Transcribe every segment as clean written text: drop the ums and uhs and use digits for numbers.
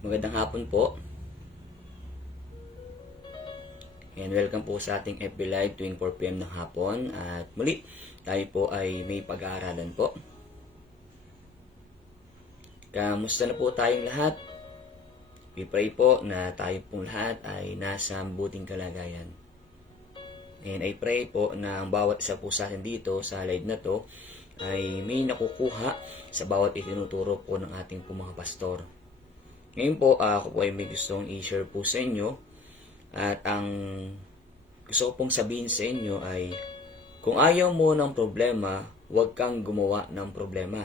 Magandang hapon po. And welcome po sa ating FB Live tuwing 4 PM ng hapon. At muli, tayo po ay may pag-aaralan po. Kamusta na po tayong lahat? We pray po na tayo pong lahat ay nasa mabuting kalagayan. And I pray po na ang bawat isa po sa atin dito sa live na to ay may nakukuha sa bawat itinuturo po ng ating po mga pastor. Ngayon po, ako po ay may gustong i-share po sa inyo. At ang gusto ko pong sabihin sa inyo ay, kung ayaw mo ng problema, huwag kang gumawa ng problema.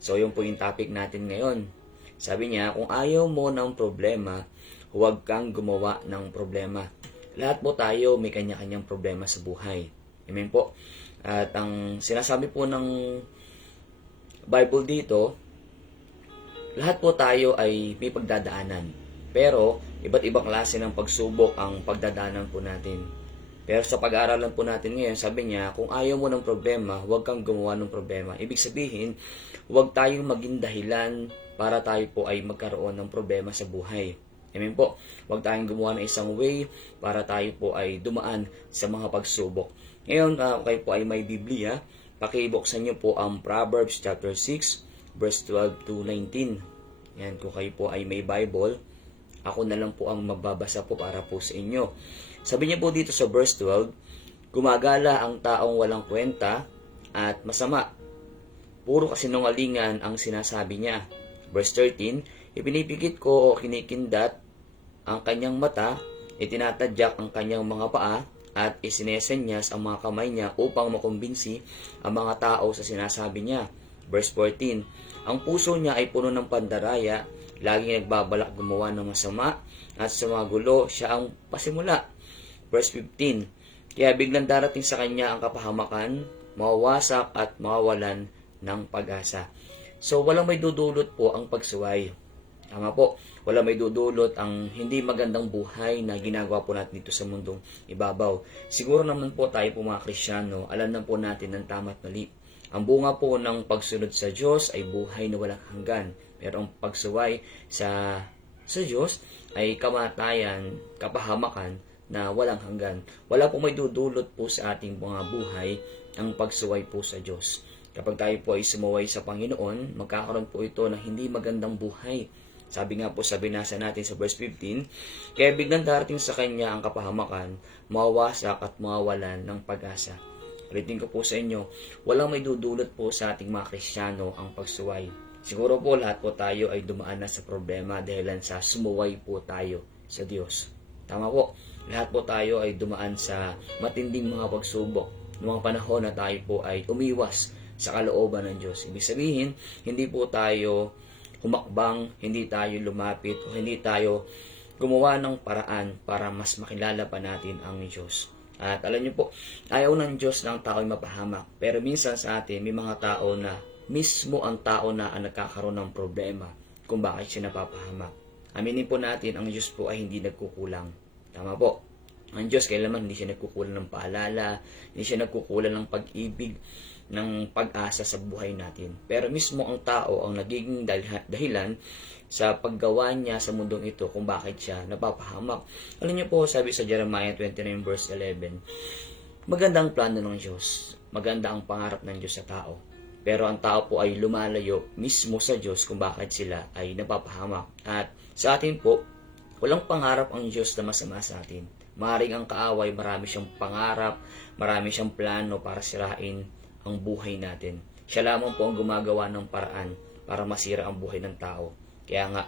So, yun po yung topic natin ngayon. Sabi niya, kung ayaw mo ng problema, huwag kang gumawa ng problema. Lahat po tayo may kanya-kanyang problema sa buhay. Amen po. At ang sinasabi po ng Bible dito, lahat po tayo ay may pagdadaanan. Pero, iba't ibang klase ng pagsubok ang pagdadaanan po natin. Pero sa pag-aaralan po natin ngayon, sabi niya, kung ayaw mo ng problema, huwag kang gumawa ng problema. Ibig sabihin, huwag tayong maging dahilan para tayo po ay magkaroon ng problema sa buhay. Amen po. Huwag tayong gumawa ng isang way para tayo po ay dumaan sa mga pagsubok. Ngayon, kayo po ay may Biblia. Pakibuksan niyo po ang Proverbs chapter 6, verse 12 to 19. Yan, kung kayo po ay may Bible, ako na lang po ang magbabasa po para po sa inyo. Sabi niya po dito sa verse 12, gumagala ang taong walang kwenta at masama. Puro kasinungalingan ang sinasabi niya. Verse 13, ipinipikit ko o kinikindat ang kanyang mata, itinatadyak ang kanyang mga paa, at isinesenyas ang mga kamay niya upang makumbinsi ang mga tao sa sinasabi niya. Verse 14, ang puso niya ay puno ng pandaraya, laging nagbabalak gumawa ng masama, at sa mga gulo siya ang pasimula. Verse 15, kaya biglang darating sa kanya ang kapahamakan, mawawasak at mawawalan ng pag-asa. So, walang may dudulot po ang pagsuway. Tama po, wala may dudulot ang hindi magandang buhay na ginagawa po natin dito sa mundong ibabaw. Siguro naman po tayo po mga Kristyano, alam na po natin ng tama at mali. Ang bunga po ng pagsunod sa Diyos ay buhay na walang hanggan. Pero ang pagsuway sa Diyos ay kamatayan, kapahamakan na walang hanggan. Wala po may dudulot po sa ating mga buhay ang pagsuway po sa Diyos. Kapag tayo po ay sumuway sa Panginoon, magkakaroon po ito ng hindi magandang buhay. Sabi nga po sa binasa natin sa verse 15, kaya biglang darating sa kanya ang kapahamakan, mawawasak at mawawalan ng pag-asa. Ulitin ko po sa inyo, walang may dudulot po sa ating mga Kristyano ang pagsuway. Siguro po lahat po tayo ay dumaan na sa problema dahil sa sumuway po tayo sa Diyos. Tama po, lahat po tayo ay dumaan sa matinding mga pagsubok noong mga panahon na tayo po ay umiwas sa kalooban ng Diyos. Ibig sabihin, hindi po tayo humakbang, hindi tayo lumapit, o hindi tayo gumawa ng paraan para mas makilala pa natin ang Diyos. At alam niyo po, ayaw ng Diyos ng tao ay mapahamak. Pero minsan sa atin, may mga tao na mismo ang tao na ang nagkakaroon ng problema kung bakit siya napapahamak. Aminin po natin, ang Diyos po ay hindi nagkukulang. Tama po. Ang Diyos kailanman hindi siya nagkukulang ng paalala, hindi siya nagkukulang ng pag-ibig, ng pag-asa sa buhay natin. Pero mismo ang tao ang nagiging dahilan sa paggawa niya sa mundong ito kung bakit siya napapahamak. Alam niyo po, sabi sa Jeremiah 29 verse 11, magandang plano ng Diyos, maganda ang pangarap ng Diyos sa tao. Pero ang tao po ay lumalayo mismo sa Diyos kung bakit sila ay napapahamak. At sa atin po, walang pangarap ang Diyos na masama sa atin. Maring ang kaaway, marami siyang pangarap, marami siyang plano para sirain ang buhay natin. Siya lamang po ang gumagawa ng paraan para masira ang buhay ng tao. Kaya nga,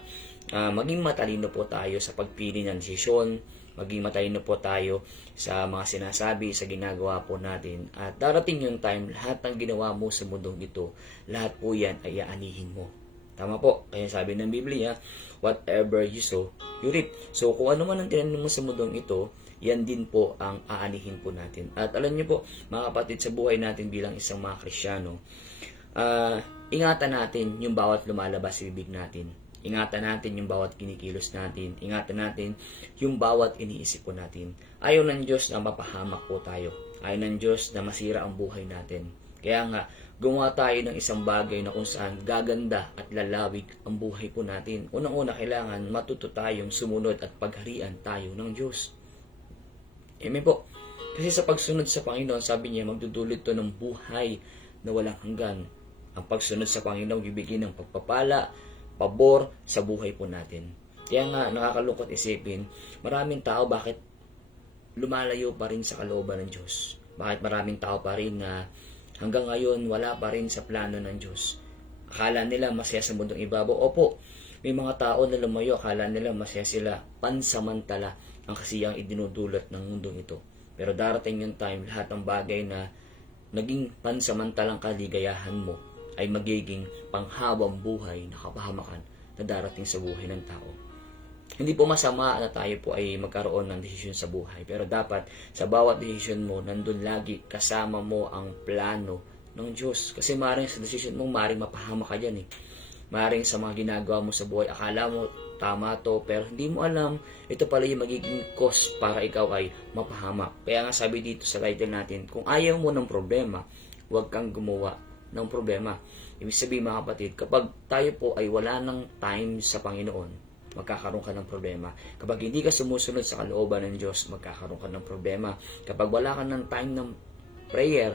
maging matalino po tayo sa pagpili ng desisyon, maging matalino po tayo sa mga sinasabi, sa ginagawa po natin. At darating yung time, lahat ng ginawa mo sa mundong ito, lahat po yan ay aanihin mo. Tama po. Kaya sabi ng Biblia, whatever you sow, you reap. So kung ano man ang tinanim mo sa mundong ito, yan din po ang aanihin po natin. At alam niyo po, mga kapatid, sa buhay natin bilang isang mga Kristyano, ingatan natin yung bawat lumalabas sa bibig natin. Ingatan natin yung bawat kinikilos natin. Ingatan natin yung bawat iniisip po natin. Ayaw ng Diyos na mapahamak po tayo. Ayaw ng Diyos na masira ang buhay natin. Kaya nga, gumawa tayo ng isang bagay na kung saan gaganda at lalawig ang buhay po natin. Unang-una, kailangan matuto tayong sumunod at pagharian tayo ng Diyos. Amen po. Kasi sa pagsunod sa Panginoon, sabi niya, magdudulot to ng buhay na walang hanggan. Ang pagsunod sa Panginoon, bibigyan ng pagpapala, pabor sa buhay po natin. Kaya nga, nakakalungkot isipin, maraming tao bakit lumalayo pa rin sa kalooban ng Diyos. Bakit maraming tao pa rin na hanggang ngayon wala pa rin sa plano ng Diyos. Akala nila masaya sa mundong ibabaw. Opo, may mga tao na lumayo, akala nila masaya sila. Pansamantala ang kasiyang idinudulot ng mundong ito. Pero darating yung time, lahat ng bagay na naging pansamantalang kaligayahan mo ay magiging panghabang buhay na kapahamakan na darating sa buhay ng tao. Hindi po masama na tayo po ay magkaroon ng desisyon sa buhay. Pero dapat sa bawat desisyon mo, nandun lagi kasama mo ang plano ng Diyos. Kasi maaaring sa desisyon mo, maaaring mapahama ka dyan eh. Maaaring sa mga ginagawa mo sa buhay, akala mo tama to, pero hindi mo alam, ito pala yung magiging cause para ikaw ay mapahama. Kaya nga sabi dito sa title natin, kung ayaw mo ng problema, huwag kang gumawa ng problema. Ibig sabihin mga kapatid, kapag tayo po ay wala ng time sa Panginoon, magkakaroon ka ng problema. Kapag hindi ka sumusunod sa kalooban ng Diyos, magkakaroon ka ng problema. Kapag wala ka ng time ng prayer,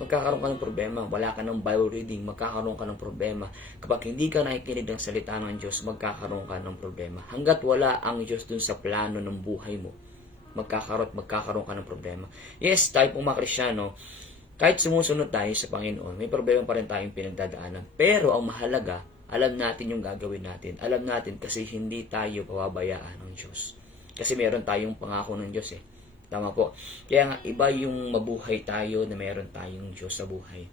magkakaroon ka ng problema. Wala ka ng Bible reading, magkakaroon ka ng problema. Kapag hindi ka nakikinig ng salita ng Diyos, magkakaroon ka ng problema. Hanggat wala ang Diyos dun sa plano ng buhay mo, magkakaroon ka ng problema. Yes, tayo pong mga Kristyano, kahit sumusunod tayo sa Panginoon, may problema pa rin tayong pinagdadaanan. Pero ang mahalaga, alam natin yung gagawin natin. Alam natin kasi hindi tayo pababayaan ng Diyos. Kasi meron tayong pangako ng Diyos eh. Tama po. Kaya nga, iba yung mabuhay tayo na meron tayong Diyos sa buhay.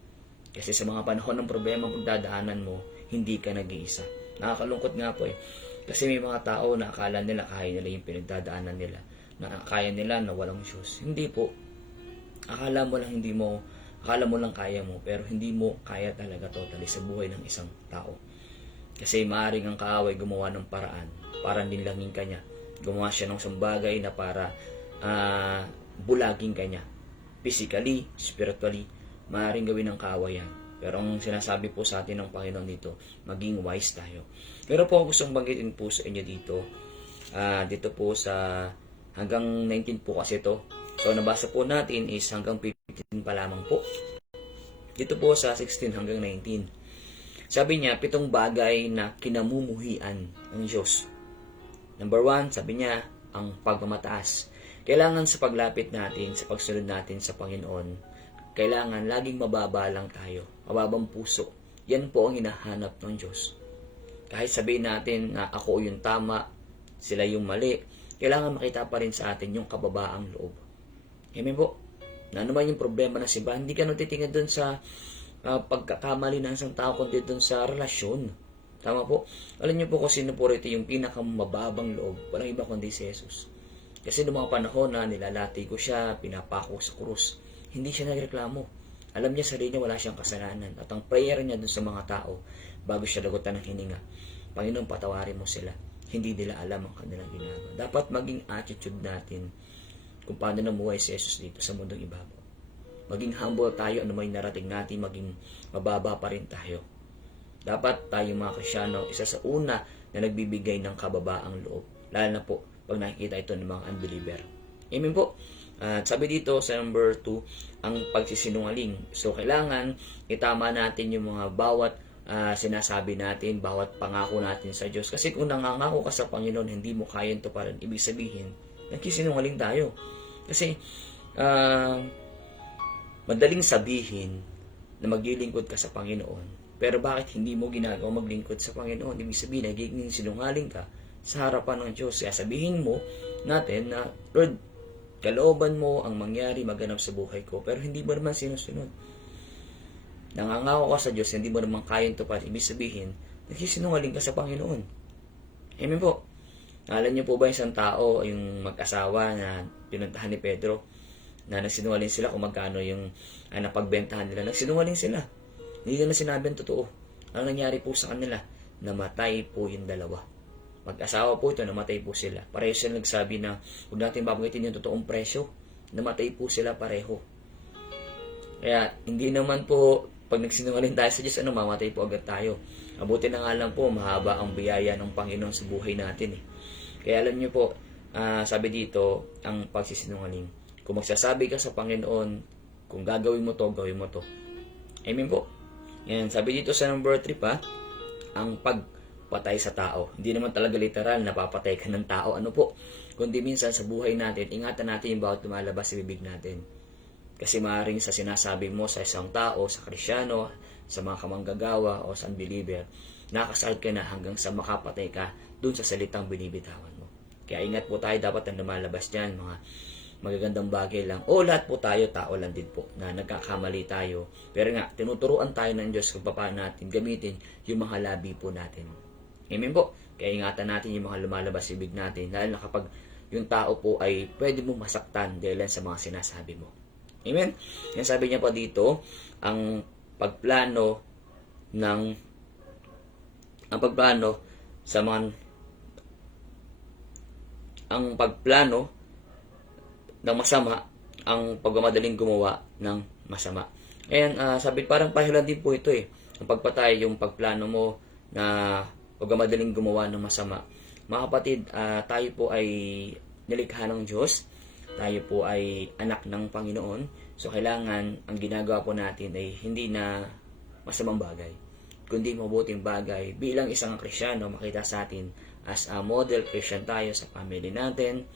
Kasi sa mga panahon ng problema ang pagdadaanan mo, hindi ka nag-iisa. Nakakalungkot nga po eh. Kasi may mga tao na akala nila kaya nila yung pinagdadaanan nila. Na kaya nila na walang Diyos. Hindi po. Akala mo lang kaya mo, pero hindi mo kaya talaga totally sa buhay ng isang tao. Kasi maaaring ang kaaway gumawa ng paraan para nilangin ka niya. Gumawa siya ng sambagay na para bulagin ka niya. Physically, spiritually, maaaring gawin ng kaaway yan. Pero ang sinasabi po sa atin ng Panginoon dito, maging wise tayo. Pero po ang gustong banggitin po sa inyo dito, dito po sa hanggang 19 po kasi ito. So nabasa po natin is hanggang 15 pa lamang po. Dito po sa 16 hanggang 19. Sabi niya, 7 bagay na kinamumuhian ng Diyos. Number 1, sabi niya, ang pagmamataas. Kailangan sa paglapit natin, sa pagsunod natin sa Panginoon, kailangan laging mababa lang tayo, mababang puso. Yan po ang hinahanap ng Diyos. Kahit sabihin natin na ako yung tama, sila yung mali, kailangan makita pa rin sa atin yung kababaang loob. Amen po. Na naman yung problema ng iba, hindi ka natitingin doon sa pagkakamali ng isang tao kundi doon sa relasyon. Tama po. Alam niyo po kung sino po rito yung pinakamababang loob. Walang iba kundi si Jesus. Kasi noong mga panahon na nilalati ko siya, pinapako sa krus, hindi siya nagreklamo. Alam niya sarili niya wala siyang kasalanan. At ang prayer niya doon sa mga tao, bago siya lagutan ng hininga, Panginoon, patawarin mo sila. Hindi nila alam ang kanilang ginagawa. Dapat maging attitude natin kung paano namuhay si Jesus dito sa mundong ibabaw. Maging humble tayo, ano may narating natin, maging mababa pa rin tayo. Dapat tayo mga Kristyano, isa sa una na nagbibigay ng kababaang loob. Lalo na po, pag nakikita ito ng mga unbeliever. Amen po. At sabi dito sa number 2, ang pagsisinungaling. So, kailangan itama natin yung mga bawat sinasabi natin, bawat pangako natin sa Diyos. Kasi kung nangangako ka sa Panginoon, hindi mo kaya ito pa rin. Ibig sabihin, nagsisinungaling tayo. Kasi, madaling sabihin na maglilingkod ka sa Panginoon, pero bakit hindi mo ginagawa maglingkod sa Panginoon? Ibig sabihin, nagiging sinungaling ka sa harapan ng Diyos. Kaya sabihin mo natin na, Lord, kalooban mo ang mangyari maganap sa buhay ko, pero hindi mo naman sinusunod. Nangangako ka sa Diyos, hindi mo naman kayang tupad. Ibig sabihin, nagsisinungaling ka sa Panginoon. Amen po. Alam niyo po ba isang tao, yung mag-asawa na pinuntahan ni Pedro, na nagsinungaling sila kung magkano yung napagbentahan nila. Nagsinungaling sila. Hindi nila sinabi ang totoo. Ang nangyari po sa kanila, namatay po yung dalawa. Mag-asawa po ito, namatay po sila. Pareho sila nagsabi na huwag natin babanggitin yung totoong presyo. Namatay po sila pareho. Kaya hindi naman po pag nagsinungaling tayo sa Diyos, mamatay po agad tayo. Mabuti na nga lang po, mahaba ang biyaya ng Panginoon sa buhay natin eh. Kaya alam niyo po, sabi dito, ang pagsisinungaling. Kung magsasabi ka sa Panginoon, kung gagawin mo to, gawin mo to. Amen po. Yan, sabi dito sa number 3 pa, ang pagpatay sa tao. Hindi naman talaga literal, napapatay ka ng tao. Ano po? Kundi minsan sa buhay natin, ingatan natin yung bawat lumalabas sa bibig natin. Kasi maaaring sa sinasabi mo sa isang tao, sa Krisyano, sa mga kamanggagawa o sa unbeliever, nakasal ka na hanggang sa makapatay ka dun sa salitang binibitawan mo. Kaya ingat po tayo, dapat ang lumalabas dyan, mga magagandang bagay lang. O lahat po tayo, tao lang din po, na nagkakamali tayo. Pero nga, tinuturuan tayo ng Diyos kung paano natin gamitin yung mga labi po natin. Amen po. Kaya ingatan natin yung mga lumalabas sa bibig natin, lalo na kapag yung tao po ay pwede mo masaktan dahil sa mga sinasabi mo. Amen? Yan sabi niya pa dito, ang pagplano sa mga ang pagplano ng masama, ang pagmamadaling gumawa ng masama. Ayan, sabi parang pahilan din po ito eh. Ang pagpatay, yung pagplano mo na pagmamadaling gumawa ng masama. Mga kapatid, tayo po ay nilikha ng Diyos. Tayo po ay anak ng Panginoon. So, kailangan ang ginagawa po natin ay hindi na masamang bagay, kundi mabuting bagay. Bilang isang Kristyano, makita sa atin as a model Christian tayo sa family natin,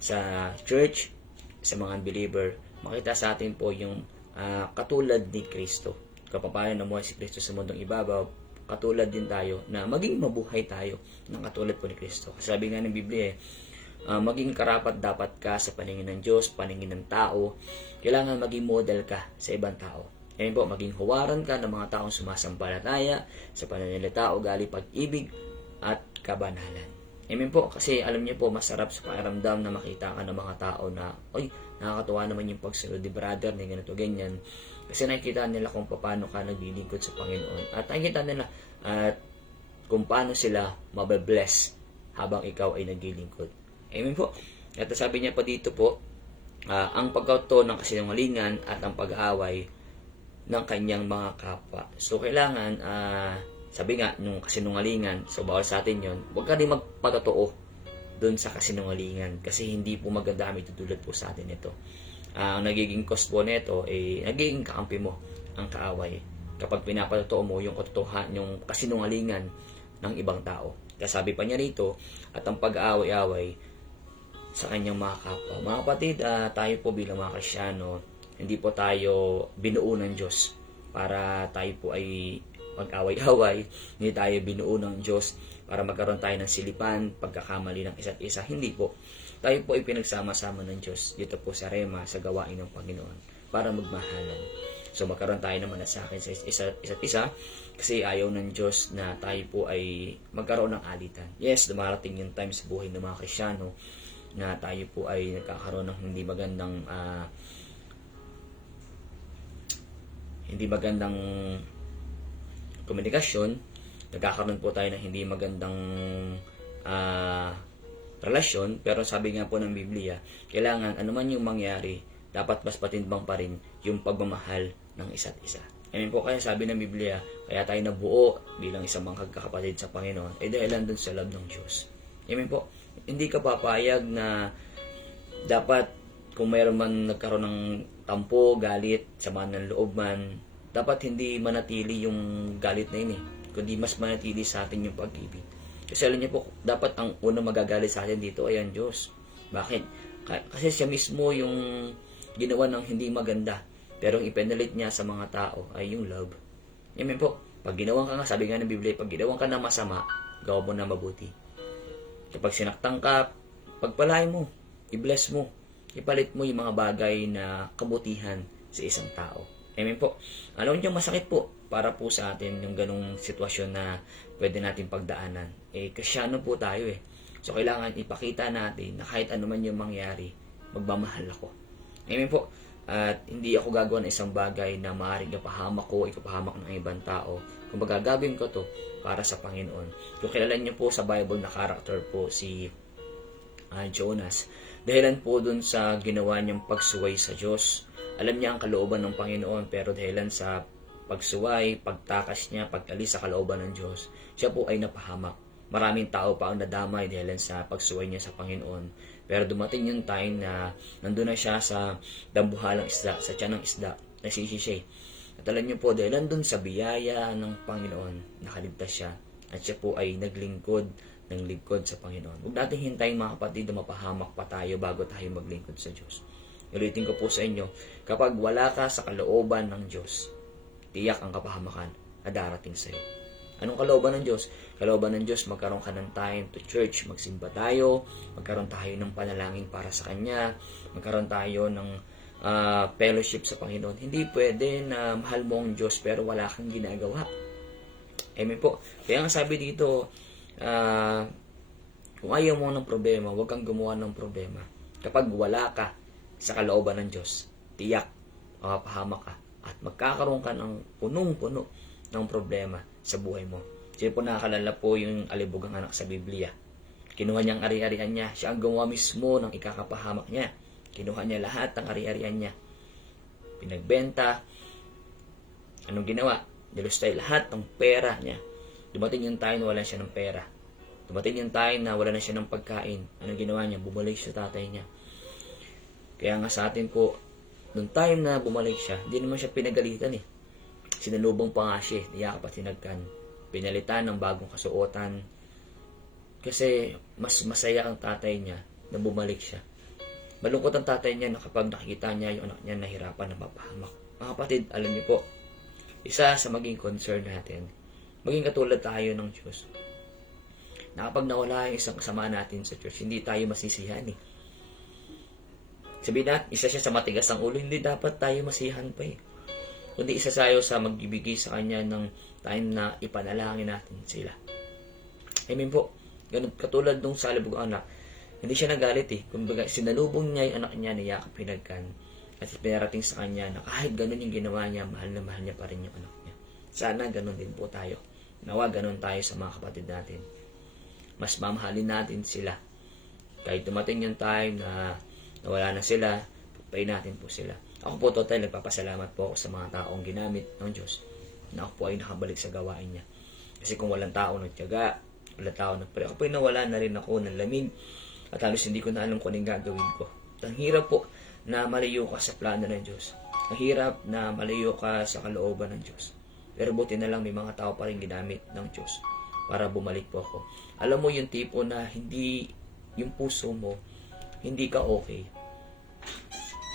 sa church, sa mga unbeliever, makita sa atin po yung katulad ni Kristo. Kapag paano namuhay si Kristo sa mundong ibabaw, katulad din tayo na maging mabuhay tayo ng katulad po ni Kristo. Kasi sabi nga ng Biblia maging karapat dapat ka sa paningin ng Diyos, paningin ng tao. Kailangan maging model ka sa ibang tao. Ayan po, maging huwaran ka ng mga taong sumasampalataya sa pananalita, ugali, pag-ibig at kabanalan. Amen po, kasi alam niyo po, masarap sa pakiramdam na makita ka ng mga tao na, oy, nakakatuwa naman yung pagsunod ni brother, na ganito, ganyan. Kasi nakikita nila kung paano ka naglilingkod sa Panginoon. At nakikita nila kung paano sila mababless habang ikaw ay naglilingkod. Amen po. At sabi niya pa dito po, ang pagkauto ng kasinungalingan at ang pag-aaway ng kanyang mga kapwa. So, kailangan, sabi nga, nung kasinungalingan, so bawal sa atin yon, huwag ka rin magpatotoo dun sa kasinungalingan kasi hindi po maganda kami tutulad po sa atin ito. Ang nagiging cause po nito, nagiging kakampi mo ang kaaway kapag pinapatotoo mo yung katotohanan, yung kasinungalingan ng ibang tao. Kaya sabi pa niya rito, at ang pag-aaway-away sa kanyang mga kapwa. Mga kapatid, tayo po bilang mga Kristyano, hindi po tayo binuo ng Diyos para tayo po ay mag-away-away. Hindi tayo binuo ng Diyos para magkaroon tayo ng silipan, pagkakamali ng isa't isa. Hindi po. Tayo po ay pinagsama-sama ng Diyos dito po sa Rema, sa gawain ng Panginoon, para magmahalan. So magkaroon tayo naman na sa akin sa isa't isa kasi ayaw ng Diyos na tayo po ay magkaroon ng alitan. Yes, dumarating yung time sa buhay ng mga Kristyano na tayo po ay nagkakaroon ng hindi magandang komunikasyon, nagkakaroon po tayo ng hindi magandang relasyon, pero sabi nga po ng Biblia, kailangan anuman yung mangyari, dapat mas patimbang pa rin yung pagmamahal ng isa't isa. Amen po, kaya sabi ng Biblia, kaya tayo nabuo bilang isang mga kakapatid sa Panginoon, ay dahilan dun sa love ng Diyos. Amen po. Hindi ka papayag na dapat kung mayroon man nagkaroon ng tampo, galit, sama ng loob man, dapat hindi manatili yung galit na yun kundi mas manatili sa atin yung pag-ibig. Kasi alam niyo po, dapat ang unang magagalit sa atin dito ay ang Diyos. Bakit? Kasi siya mismo yung ginawa ng hindi maganda, pero ang ipinalit niya sa mga tao ay yung love. Amen po. Pag ginawa ka nga, sabi nga ng Biblia, pag ginawa ka na masama, gawa mo na mabuti. Kapag sinaktan ka, pagpalain mo, i-bless mo, ipalit mo yung mga bagay na kabutihan sa isang tao. Amen po. Alam niyo, masakit po para po sa atin yung ganong sitwasyon na pwede natin pagdaanan. Kristyano po tayo So, kailangan ipakita natin na kahit ano man yung mangyari, magmamahal ako. Amen po. At hindi ako gagawa ng isang bagay na maaaring ipahamak ko, ipahamak ng ibang tao. Kung gagawin ko to para sa Panginoon. Kung kilala niyo po sa Bible na character po si Jonas, dahilan po dun sa ginawa niyang pagsuway sa Diyos. Alam niya ang kalooban ng Panginoon, pero dahilan sa pagsuway, pagtakas niya, pag-alis sa kalooban ng Diyos, siya po ay napahamak. Maraming tao pa ang nadamay dahil sa pagsuway niya sa Panginoon. Pero dumating yung time na nandun na siya sa dambuhalang isda, sa tiyan ng isda, nasisishay. At alam niyo po, dahil nandun sa biyaya ng Panginoon, nakaligtas siya. At siya po ay naglingkod ng lingkod sa Panginoon. Huwag natin hintayin mga kapatid na mapahamak pa tayo bago tayo maglingkod sa Diyos. Ulitin ko po sa inyo, kapag wala ka sa kalooban ng Diyos, tiyak ang kapahamakan na darating sa iyo. Anong kalooban ng Diyos? Kalooban ng Diyos, magkaroon ka ng time to church, magsimba tayo, magkaroon tayo ng panalangin para sa Kanya, magkaroon tayo ng fellowship sa Panginoon. Hindi pwede na mahal mo ang Diyos pero wala kang ginagawa. Amen po. Kaya nga sabi dito, kung ayaw mo ng problema, huwag kang gumawa ng problema. Kapag wala ka sa kalooban ng Diyos, tiyak, mapapahamak ka at magkakaroon ka ng punong-puno ng problema sa buhay mo. Sino po nakakalala po yung alibugang anak sa Biblia? Kinuha niyang ari-arian niya. Siya ang gumawa mismo ng ikakapahamak niya. Kinuha niya lahat ng ari-arian niya. Pinagbenta. Anong ginawa? Nilustay lahat ng pera niya. Dumating yung time na wala siya ng pera. Dumating yung time na wala na siya ng pagkain. Anong ginawa niya? Bumalik sa tatay niya. Kaya nga sa atin po, nung time na bumalik siya, hindi naman siya pinagalitan eh. Sinalubong pa nga siya, niyakap at sinagkan. Pinalitan ng bagong kasuotan. Kasi mas masaya ang tatay niya na bumalik siya. Malungkot ang tatay niya na kapag nakikita niya yung anak niya nahirapan na mapahamak. Mga kapatid, alam niyo po, isa sa maging concern natin, maging katulad tayo ng Diyos. Na kapag nawala yung isang kasama natin sa church, hindi tayo masisihan eh. Sabihin natin, isa siya sa matigas ang ulo, hindi dapat tayo masihan pa eh. Kundi isa tayo sa magbibigay sa kanya ng time na ipanalangin natin sila. I mean po, ganun, katulad nung sa alibog anak, hindi siya nagalit eh. Kumbaga, sinalubong niya yung anak niya, niyakap pinagkan. At pinarating sa kanya na kahit ganun yung ginawa niya, mahal na mahal niya pa rin yung anak niya. Sana ganun din po tayo. Nawa ganun tayo sa mga kapatid natin. Mas mamahalin natin sila. Kahit dumating yung time na nawala na sila, pagpayin natin po sila. Ako po total, nagpapasalamat po ako sa mga taong ginamit ng Diyos na ako po ay nakabalik sa gawain niya. Kasi kung walang tao nagtiyaga, walang tao nagpre, ako po ay nawala na rin ako ng lamig at halos hindi ko na alam kung anong gagawin ko. Ang hirap po na malayo ka sa plano ng Diyos. Ang hirap na malayo ka sa kalooban ng Diyos. Pero buti na lang may mga tao pa rin ginamit ng Diyos para bumalik po ako. Alam mo yung tipo na hindi yung puso mo, hindi ka okay.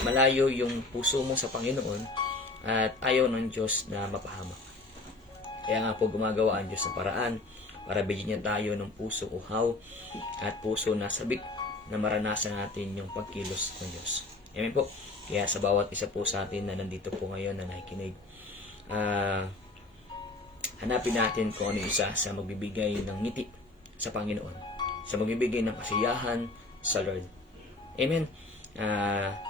Malayo yung puso mo sa Panginoon at ayaw ng Diyos na mapahamak. Kaya nga po gumagawa ang Diyos ng paraan para bigyan niya tayo ng puso uhaw at puso na sabik na maranasan natin yung pagkilos ng Diyos. Amen po. Kaya sa bawat isa po sa atin na nandito po ngayon na nakikinig, hanapin natin kung ano isa sa magbibigay ng ngiti sa Panginoon, sa magbibigay ng kasiyahan sa Lord. Amen.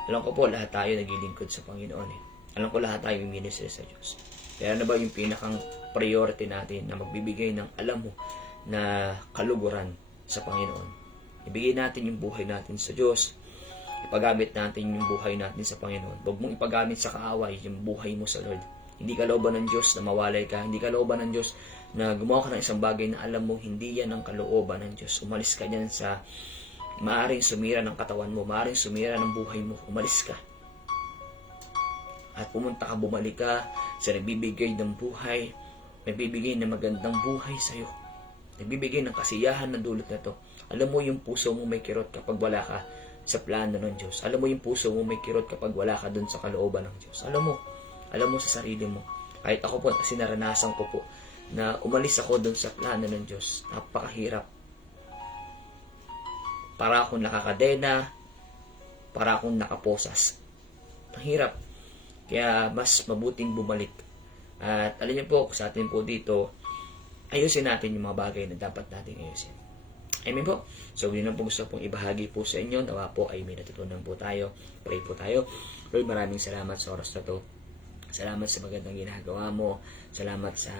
Alam ko po lahat tayo naglilingkod sa Panginoon eh. Alam ko lahat tayo ministry sa Diyos. Pero ano ba yung pinakang priority natin na magbibigay ng alam mo na kaluguran sa Panginoon? Ibigay natin yung buhay natin sa Diyos. Ipagamit natin yung buhay natin sa Panginoon. Huwag mong ipagamit sa kaaway yung buhay mo sa Lord. Hindi ka looban ng Diyos na mawalay ka. Hindi ka looban ng Diyos na gumawa ka ng isang bagay na alam mo hindi yan ang kalooban ng Diyos. Umalis ka dyan sa maaring sumira ng katawan mo, maaring sumira ng buhay mo. Umalis ka. At pumunta ka, bumalik ka sa nagbibigay ng buhay, nagbibigay ng magandang buhay sa iyo. Nagbibigay ng kasiyahan na dulot na to. Alam mo yung puso mo may kirot kapag wala ka sa plano ng Diyos. Alam mo yung puso mo may kirot kapag wala ka dun sa kalooban ng Diyos. Alam mo sa sarili mo. Kahit ako po, kasi naranasan ko po na umalis ako dun sa plano ng Diyos. Napakahirap. Para akong nakakadena, para akong nakaposas. Ang hirap. Kaya mas mabuting bumalik. At alam niyo po, sa atin po dito, ayusin natin yung mga bagay na dapat natin ayusin. Amen po. So, yun ang po gusto pong ibahagi po sa inyo. Nawa po ay may natutunan po tayo. Pray po tayo. Lord, maraming salamat sa oras na to. Salamat sa magandang ginagawa mo. Salamat sa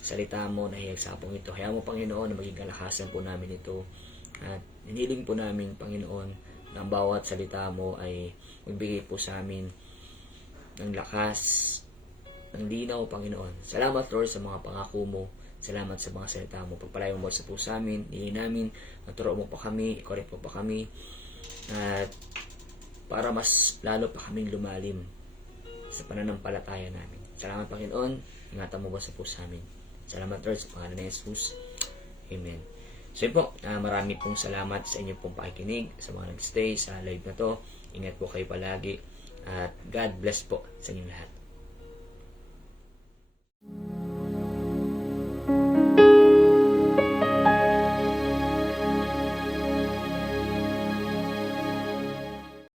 salita mo na hiyagsapong ito. Kaya mo, Panginoon, na maging kalakasan po namin ito. At hiniling po namin, Panginoon, na ang bawat salita mo ay magbigay po sa amin ng lakas, ng linaw, Panginoon. Salamat, Lord, sa mga pangako mo. Salamat sa mga salita mo. Pagpalayo mo sa puso amin, hindi namin, maturo mo pa kami, i-correct mo pa kami, at para mas lalo pa kaming lumalim sa pananampalataya namin. Salamat, Panginoon. Ingatan mo ba sa puso amin. Salamat, Lord, sa pangalan ni Jesus. Amen. So yun po, marami pong salamat sa inyong pong pakikinig, sa mga nagstay sa live na to. Ingat po kayo palagi, at God bless po sa inyong lahat.